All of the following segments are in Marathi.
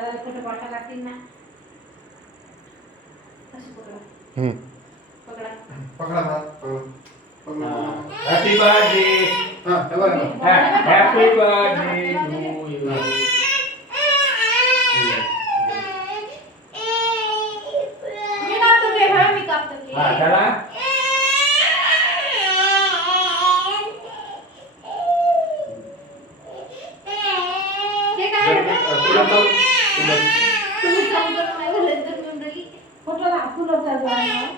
कुठे पाठा लागतील ना कशी पकडा पकडा पकडा ना हॅपी बर्थडे हां हे बघा हॅपी बर्थडे टू यू मी कापतो रे भाई मी कापतो की हा चला हे काय रे तुला तर तुम्ही समजून नाही झालं तर मंडळी फोटो दाखवून होता जाणार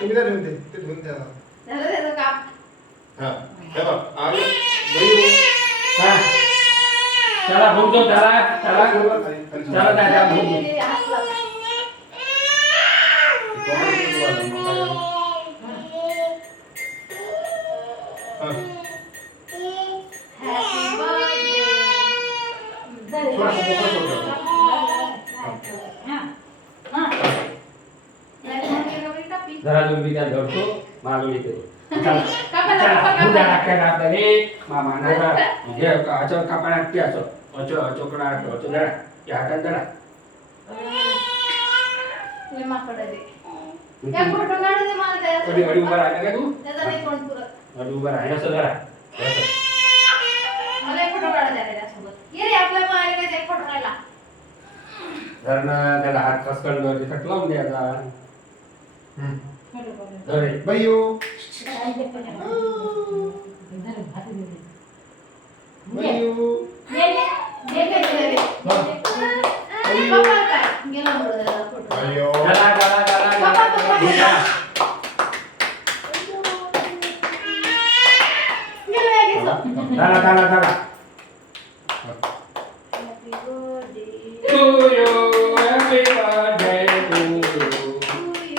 तुम्ही काय म्हणते ते धुवून द्या ना झालं त्याचं काप हां हे बघ आगे गई हा चला भूक चला चला चला दादा भूक हात लाव. Happy birthday. थोडा मोकळं सोड जरा तुम्ही त्या धरतो मागणी करू चला कापा, चला कापा. पूजा लागते आपल्याला मामा नवरा म्हणजे अचो कापा लागते असो अचोकडा अचो जरा या हातात जरा तुला माकडं दे. त्या फोटो काढू दे मला त्याचा. अडी अडी उभा राहिला का तू त्याचा नाही तोंड पुरत. अडी उभा राहिला असं जरा असं. मला एक फोटो काढा द्या त्याच्यासोबत. ये रे आपल्या मायला काय एक फोटो काढला. जर ना त्याला हात कसकन तिथं लावून द्यायचा अरे बायो बायो गेला फोटो त्याचा फोटो. बायो चला चला चला बाबा, तू पण ये. चला. गेला हे घेतो. चला चला चला Happy birthday. to you happy birthday to you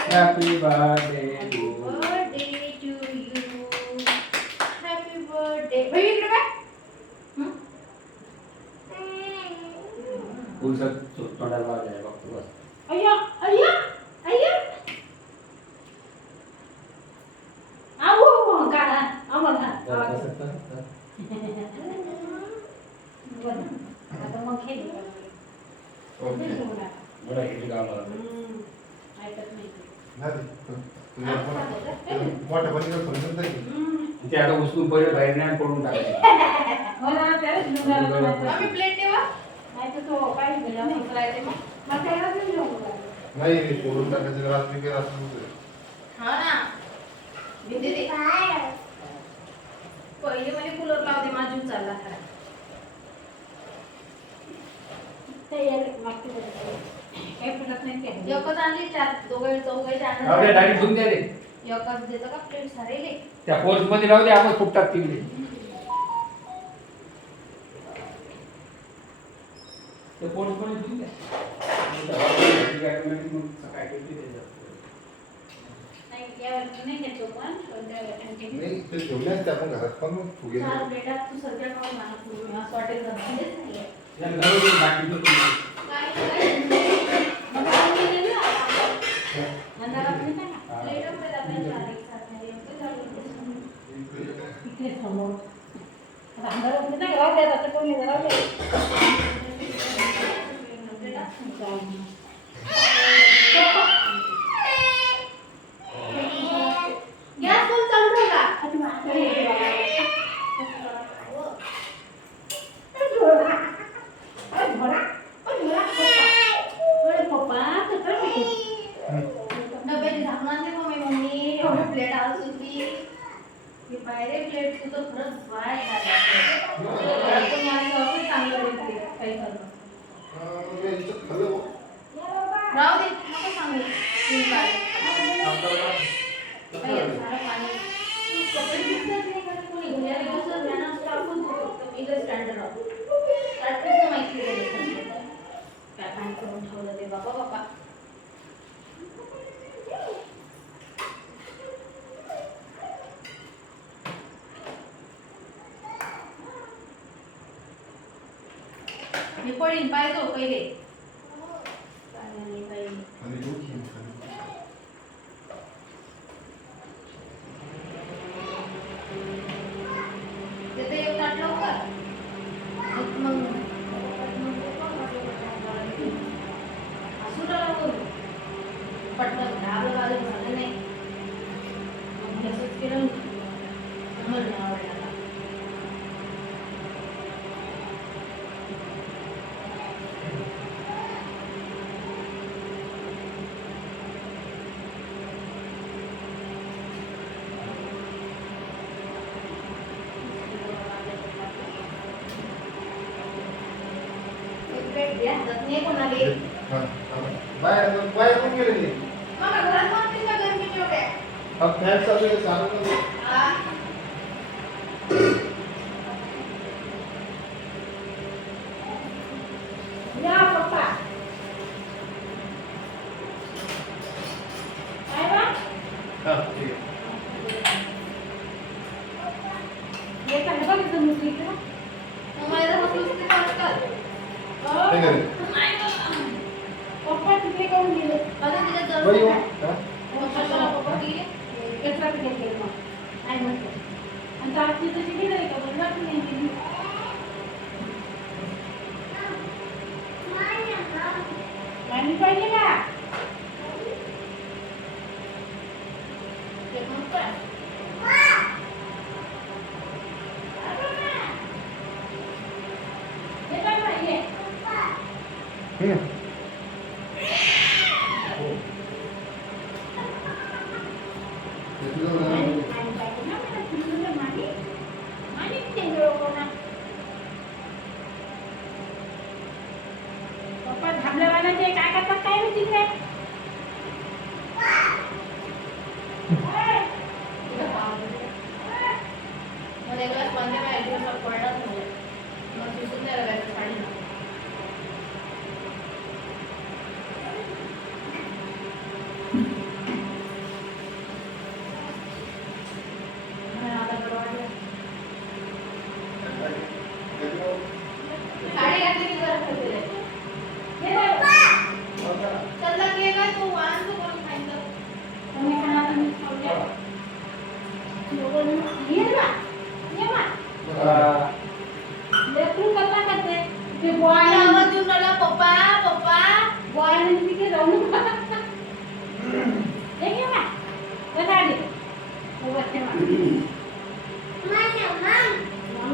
happy birthday to you Birthday to you. Happy birthday. भाई इकडे काय? पुढचं तोंडाला लावायचं बघतो बस अय्या अय्या अय्या. आऊ काढा आम्हाला. आता मग खेळ. ओके बरं हे गावला ऐकत नाही. नाही मोठ्या बहिणीला समजून जाईल ते आता उचलून पहिले बाहेर नाही पडून टाकायचं हो ना त्याला आम्ही प्लेट देवा नाही तर तो काय दिला करायचं मग त्याला पण देऊ. नाही सोडून टाकायचं रात्री काय रात्री हा ना दीदी पहिले मला कूलर लावते माझा जीव चालला खरा. एकच आणली चार दोघे चौघे आपल्या दाढी धुवून द्या रे एकच देतो का प्लेट सारेले. त्या पोस्ट मध्ये राहू दे आपण फुटतात तिकडे त्या पोस्ट मध्ये धुवून द्या नाही घेतो पण नाही ते ठेवल्यास ते आपण घरात पण मग फुगे चार प्लेटात तू सध्या खाऊन मला पूर्ण असं वाटेल जमलेच नाहीये. गॅस पण चालू ठेवला. डब्याची झाकण आणते मग मी मम्मी प्लेट आज होती की बाहेर प्लेट तुझं खरंच बाय चांगलं भेटते काही करणं राहू दे नको सांगू तू काय सारं पाणी कपडे दिसतात नाही का कोणी घ्यायला कसं मॅनर्स टाकून मी जर स्टँडर्ड राहतो स्टँडर्ड माहिती आहे काय पाणी करून ठेवलं ते बाबा बाबा. मी पडीन पाहिजे पहिले आणि दूध घेऊन ते एक ताट लवकर मग भेट द्या नाही कोणाला हा, हा. बाहेर बाहेर पण गेले नाही. मग घरात पण तिच्या गरमी जेवढे हा फॅन चालू आहे चालू कर. या पप्पा काय बा हा ठीक आहे. हे काय बघितलं मी इकडे मला बसलं ते करतात हे घरी. पप्पा तिकडे काऊन गेले आता तिला बाई येऊ. जर हा? पप्पा की कचरा तिकडे गेले मग नाही म्हटलं आणि तारची तशी गेली का बदला की नाही गेली मांडी पाहिजे का ते मग काय हे काय पाहिजे हम्म. हे तुझं आणि नाव. पाहिजे ना मला तुझं मांडी मांडी ते गळवणार पप्पा थांबल्यावाला ते काय करतात काय माहिती तिकडे मला एक ग्लास पाणी पाहिजे दिवसात पडलाच नाही मग दिसून नाही लागायचं साडी आता बरं वाटलं साडी घातली की जरा खरं चला के काय तू वांग करून खायचं कोणी खाणार मी खाऊया लोकं ये ना लेकरू कल्ला करते ते बॉय आवाज देऊन राहिला पप्पा पप्पा बॉय म्हणजे तिथे जाऊ नका हे घे ना कसा आली हो बच्चे मग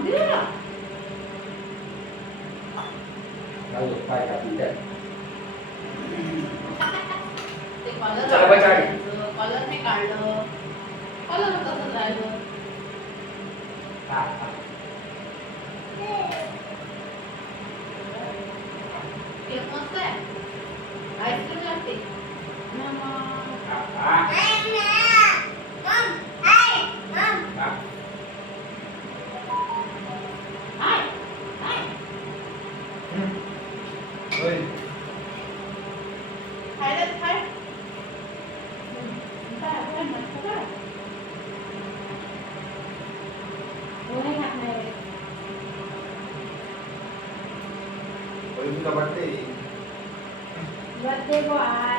दे जाऊ पाय काढून द्या. ते कॉलर चला बाई, चालेल. कॉलर नाही काढलं कॉलर तसंच राहिलं हा, हा. केक मस्त आहे आईस्क्रीम लागते हा, हा. हा. होय. होय, तुला वाटते बर्थडे बॉय